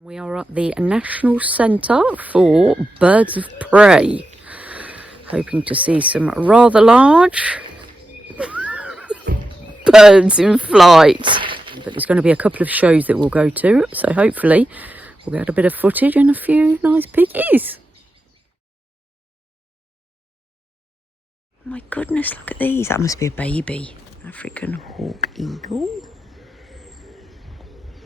We are at the National Centre for Birds of Prey, hoping to see some rather large birds in flight. But there's going to be a couple of shows that we'll go to, so hopefully we'll get a bit of footage and a few nice piggies. Oh my goodness, look at these. That must be a baby. African hawk eagle.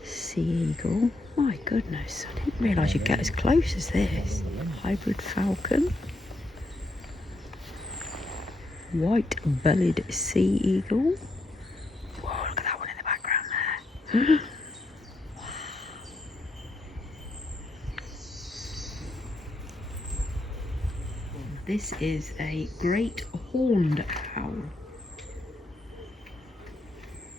Sea eagle. My goodness, I didn't realise you'd get as close as this. Hybrid falcon. White-bellied sea eagle. Whoa, look at that one in the background there. Wow. This is a great horned owl.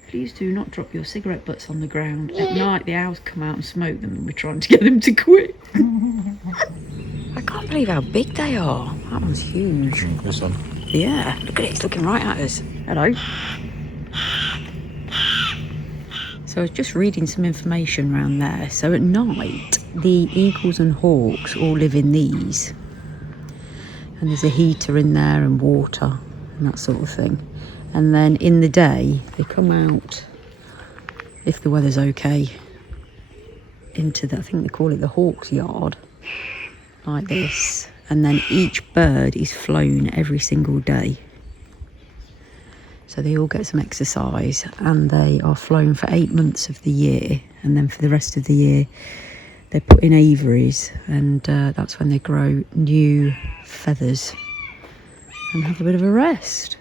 Please do not drop your cigarette butts on the ground. At night, the owls come out and smoke them, and we're trying to get them to quit. I can't believe how big they are. That one's huge. This one? Yeah, look at it. It's looking right at us. Hello. So I was just reading some information around there. So at night, the eagles and hawks all live in these. And there's a heater in there and water and that sort of thing. And then in the day, they come out, if the weather's okay, into the, I think they call it the hawk's yard, like this. And then each bird is flown every single day. So they all get some exercise, and they are flown for 8 months of the year. And then for the rest of the year, they're put in aviaries, and that's when they grow new feathers and have a bit of a rest.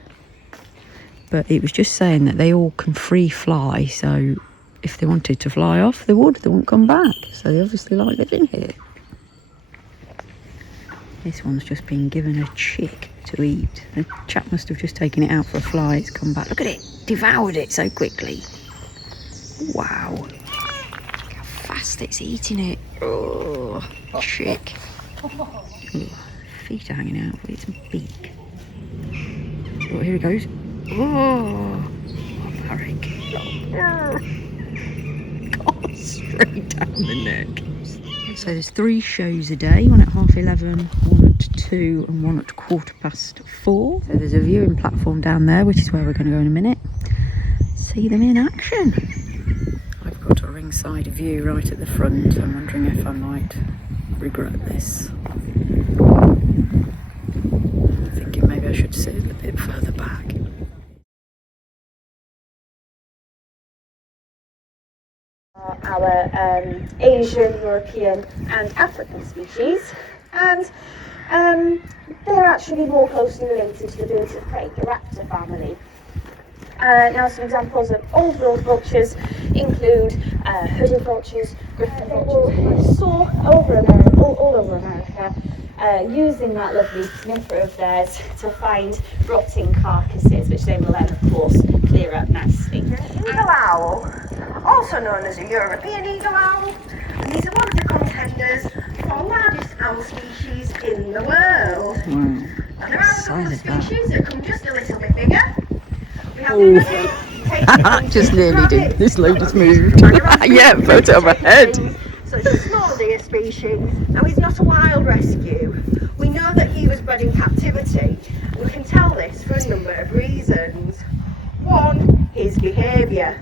But it was just saying that they all can free fly, so if they wanted to fly off, they would. They wouldn't come back. So they obviously like living here. This one's just been given a chick to eat. The chap must have just taken it out for a fly. It's come back. Look at it. Devoured it so quickly. Wow. Look how fast it's eating it. Oh, chick. Ooh, feet are hanging out with its beak. Oh, here he goes. Oh, barbaric. God, straight down the neck. So there's 3 shows a day, one at 11:30, one at 2 and one at 4:15. So there's a viewing platform down there, which is where we're going to go in a minute. See them in action. I've got a ringside view right at the front. I'm wondering if I might regret this. I'm thinking maybe I should sit a bit further back. Our Asian, European and African species, and they're actually more closely related to the birds of prey, the raptor family. Now some examples of old-world vultures include hooded vultures, griffon vultures. I saw all over America using that lovely sniffer of theirs to find rotting carcasses, which they will then of course clear up nicely. Eagle owl, also known as a European eagle owl, and these are one of the contenders for largest owl species in the world. And there are a couple of species that come just a little bit bigger. We have the Just nearly did. This load has moved. Yeah, photo of a head. So it's a small deer species. Now he's not a wild rescue. We know that he was bred in captivity. We can tell this for a number of reasons. One, his behaviour.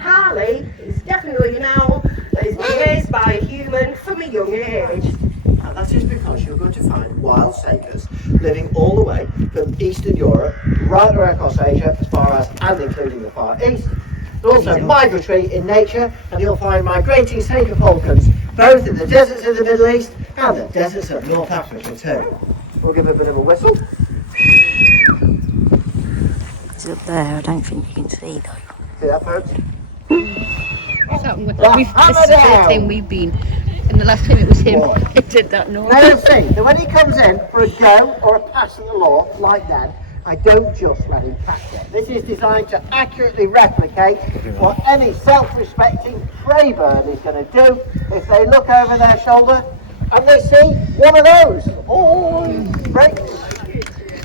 Harley is definitely an owl that has been raised by a human from a young age. And that is because you're going to find wild sakers living all the way from Eastern Europe, right the way across Asia, as far as and including the Far East. They're also migratory in nature, and you'll find migrating saker falcons both in the deserts of the Middle East and the deserts of North Africa too. We'll give it a bit of a whistle. It's up there. I don't think you can see though. See that, folks? This is the third time we've been, and the last time it was him who did that noise. Now you'll see that when he comes in for a go or a pass at the law, like that, I don't just let him pass it. This is designed to accurately replicate what any self-respecting prey bird is going to do if they look over their shoulder and they see one of those. Oh, great.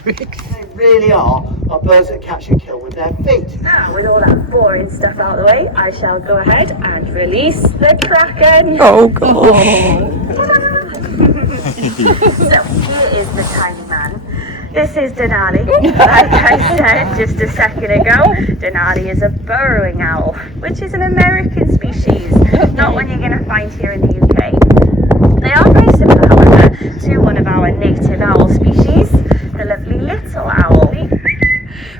They really are birds that catch and kill with their feet. Now, with all that boring stuff out of the way, I shall go ahead and release the Kraken. Oh, gosh. So, here is the tiny man. This is Denali. Like I said just a second ago, Denali is a burrowing owl, which is an American species, not one you're going to find here in the UK. They are very similar, however, to one of our native owl species, the lovely little owl,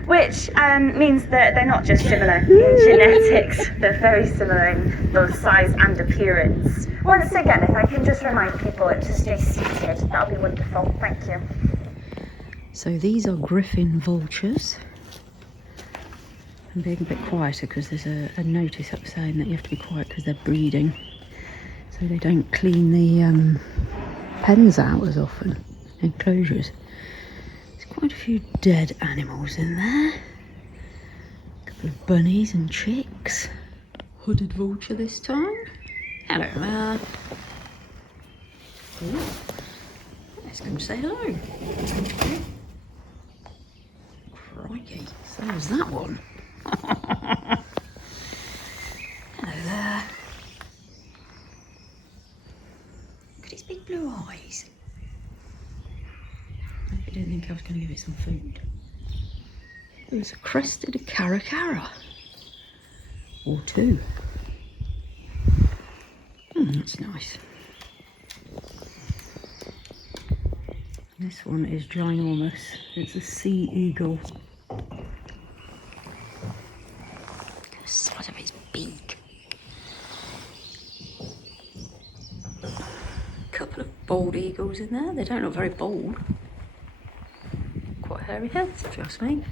which means that they're not just similar in genetics, they're very similar in both size and appearance. Once again, if I can just remind people to stay seated, that would be wonderful. Thank you. So these are griffin vultures. I'm being a bit quieter because there's a notice up saying that you have to be quiet because they're breeding. So they don't clean the pens out as often, enclosures. There's quite a few dead animals in there. A couple of bunnies and chicks. Hooded vulture this time. Hello there. Ooh. Let's come say hello. Crikey, so there's that one. Hello there. Look at his big blue eyes. I didn't think I was going to give it some food. There's a crested caracara. Or two. That's nice. This one is ginormous. It's a sea eagle. Look at the size of his beak. A couple of bald eagles in there. They don't look very bald. Quite hairy heads, if you ask me.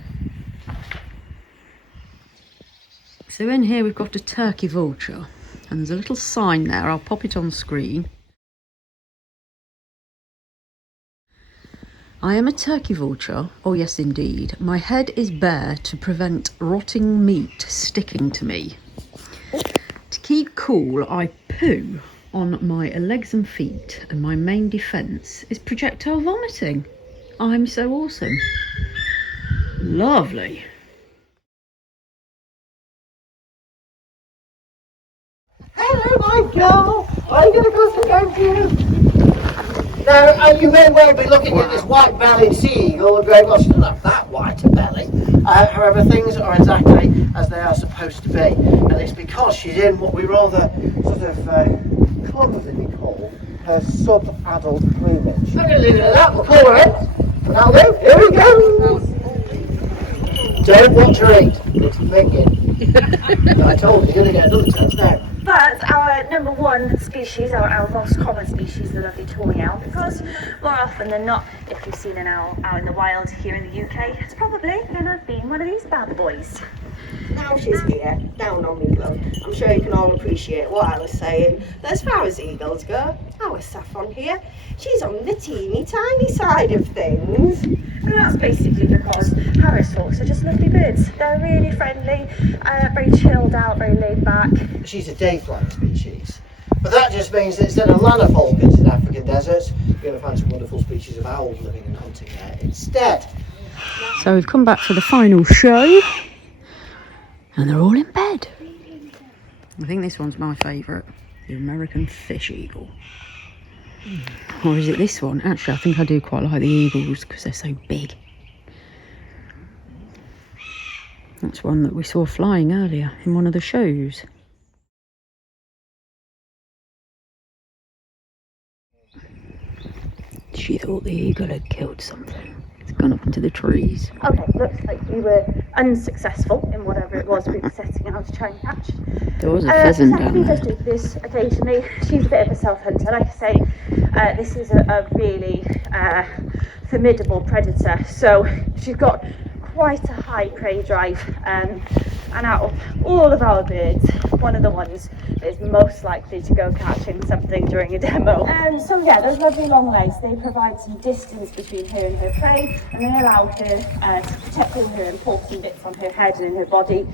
So in here we've got a turkey vulture. And there's a little sign there. I'll pop it on screen. I am a turkey vulture. Oh yes, indeed. My head is bare to prevent rotting meat sticking to me. To keep cool, I poo on my legs and feet, and my main defence is projectile vomiting. I'm so awesome. Lovely. Hello, my girl. Are you going to go to you? Now, you may well be looking at this white-bellied sea eagle and going, well, she doesn't have that white a belly. However, things are exactly as they are supposed to be. And it's because she's in what we rather sort of clumsily call her sub-adult plumage. I'm going to leave it at that. We'll call her in. And now, here we go. Don't watch her eat. It's thinking. I told you, you're going to get another chance now. But our number one species, our most common species, the lovely tawny owl, because more often than not, if you've seen an owl out in the wild here in the UK, it's probably going to have been one of these bad boys. Now she's here, down on me glove, I'm sure you can all appreciate what I was saying. But as far as eagles go, our Saffron here, she's on the teeny tiny side of things. And that's basically because Harris hawks are just lovely birds. They're really friendly, very chilled out, very laid back. She's a day-flying species. But that just means that instead of lanner falcons in African deserts, you're going to find some wonderful species of owls living and hunting there instead. So we've come back for the final show. And they're all in bed. I think this one's my favourite. The American fish eagle. Or is it this one? Actually, I think I do quite like the eagles because they're so big. That's one that we saw flying earlier in one of the shows. She thought the eagle had killed something. It's gone up into the trees. Okay, looks like we were unsuccessful in whatever it was we were setting out to try and catch. There was a pheasant down He there. does do this occasionally. She's a bit of a self-hunter. Like I say, this is a really formidable predator. So she's got quite a high prey drive. And out of all of our birds, one of the ones that is most likely to go catching something during a demo. So yeah, those lovely long legs, they provide some distance between her and her prey, and they allow her to protect all her important bits on her head and in her body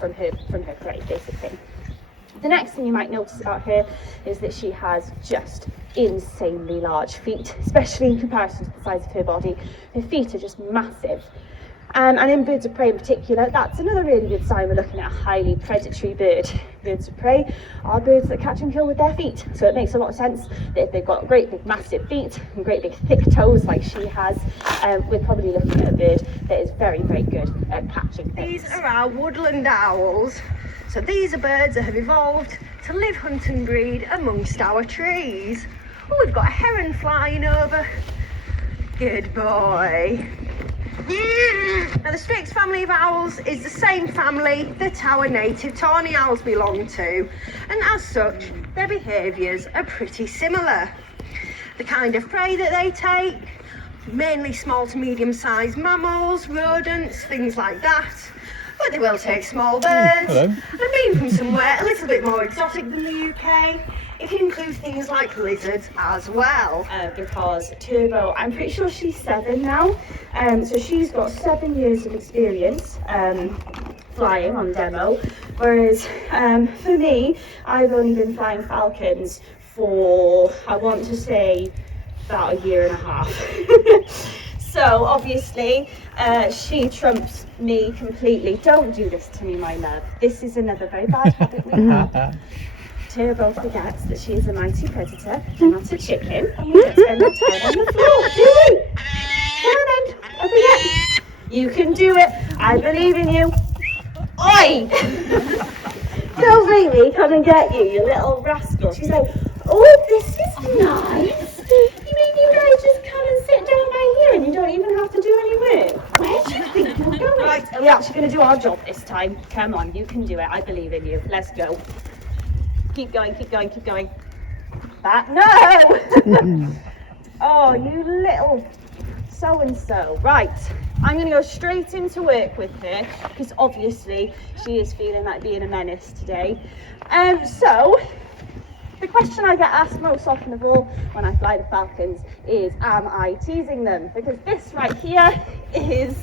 from her prey, basically. The next thing you might notice about her is that she has just insanely large feet, especially in comparison to the size of her body. Her feet are just massive. And in birds of prey in particular, that's another really good sign we're looking at a highly predatory bird. Birds of prey are birds that catch and kill with their feet. So it makes a lot of sense that if they've got great big massive feet and great big thick toes like she has, we're probably looking at a bird that is very, very good at catching things. These are our woodland owls. So these are birds that have evolved to live, hunt and breed amongst our trees. Oh, we've got a heron flying over. Good boy. Now the Strix family of owls is the same family that our native tawny owls belong to, and as such their behaviours are pretty similar. The kind of prey that they take, mainly small to medium sized mammals, rodents, things like that, but they will take small birds. And being from somewhere a little bit more exotic than the UK, it can include things like lizards as well. Because Turbo, I'm pretty sure she's 7 now, so she's got 7 years of experience flying on demo, whereas for me, I've only been flying falcons for, I want to say, about a year and a half. So obviously she trumps me completely. Don't do this to me, my love. This is another very bad habit we have. Turbo forgets that she is a mighty predator and not a chicken, and we don't spend our time on the floor, do we? Come on then, over here. You can do it. I believe in you. Oi! Don't make me come and get you, you little rascal. She's like, oh, this is nice. You mean you guys just come and sit down by here and you don't even have to do any work? Where do you think you're going? Right, are we actually going to do our job this time? Come on, you can do it. I believe in you. Let's go. Keep going, keep going, keep going. That, no! Oh, you little so-and-so. Right, I'm going to go straight into work with her, because obviously she is feeling like being a menace today. So, the question I get asked most often of all when I fly the falcons is, am I teasing them? Because this right here is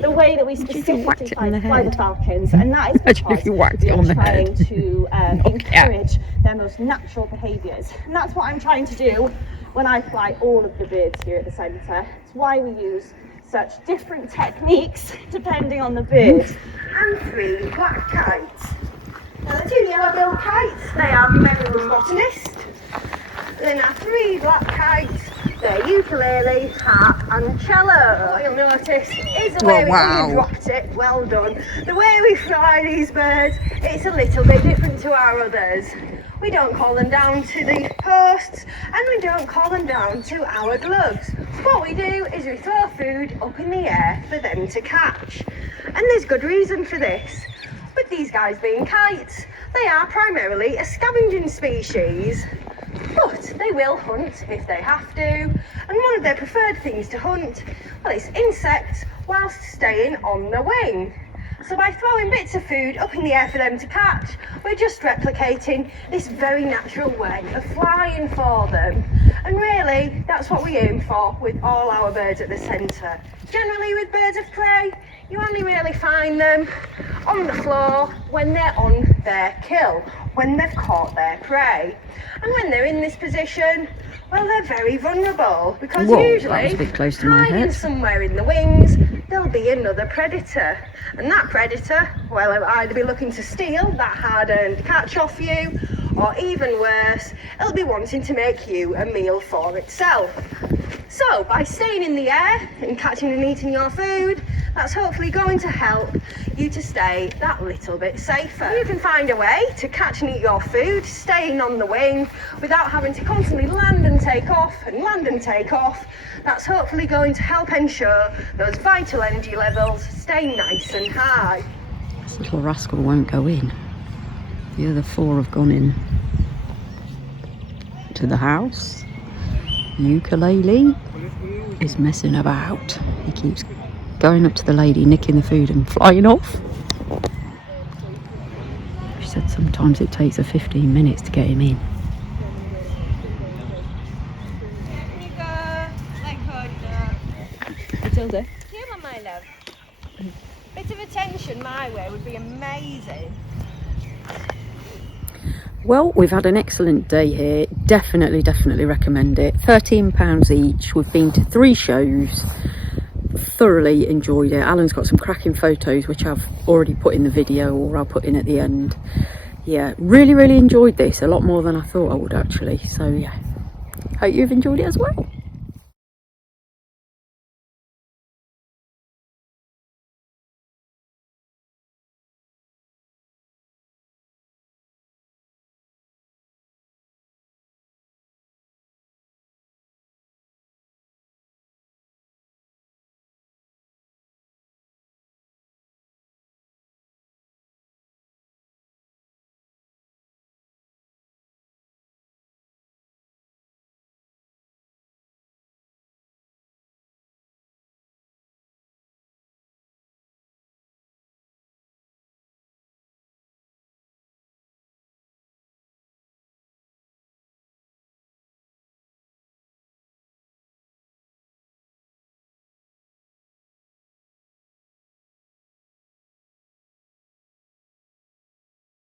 the way that we specifically fly the falcons, and that is because we are trying to encourage their most natural behaviours. And that's what I'm trying to do when I fly all of the birds here at the centre. It's why we use such different techniques depending on the bird. And 3 black kites. Now the 2 yellow-billed kites, they are medal botanist. Then our 3 black kites, they're ukulele, harp and cello. What you'll notice is the way we dropped it, well done. The way we fly these birds, it's a little bit different to our others. We don't call them down to the posts, and we don't call them down to our gloves. What we do is we throw food up in the air for them to catch. And there's good reason for this. With these guys being kites, they are primarily a scavenging species, but they will hunt if they have to, and one of their preferred things to hunt, well, it's insects whilst staying on the wing. So by throwing bits of food up in the air for them to catch, we're just replicating this very natural way of flying for them. And really, that's what we aim for with all our birds at the centre. Generally with birds of prey, you only really find them on the floor when they're on their kill, when they've caught their prey. And when they're in this position, well, they're very vulnerable, because usually hiding somewhere in the wings, there'll be another predator. And that predator, well, it'll either be looking to steal that hard-earned catch off you, or even worse, it'll be wanting to make you a meal for itself. So by staying in the air and catching and eating your food, that's hopefully going to help you to stay that little bit safer. You can find a way to catch and eat your food staying on the wing without having to constantly land and take off and land and take off. That's hopefully going to help ensure those vital energy levels stay nice and high. This little rascal won't go in. The other 4 have gone in to the house. Ukulele is messing about. He keeps going up to the lady, nicking the food and flying off. She said sometimes it takes her 15 minutes to get him in. Matilda. Come on, my love. Bit of attention my way would be amazing. Well, we've had an excellent day here. Definitely recommend it. £13 each. We've been to 3 shows. Thoroughly enjoyed it. Alan's got some cracking photos which I've already put in the video, or I'll put in at the end. Yeah, really enjoyed this. A lot more than I thought I would actually. So yeah, hope you've enjoyed it as well.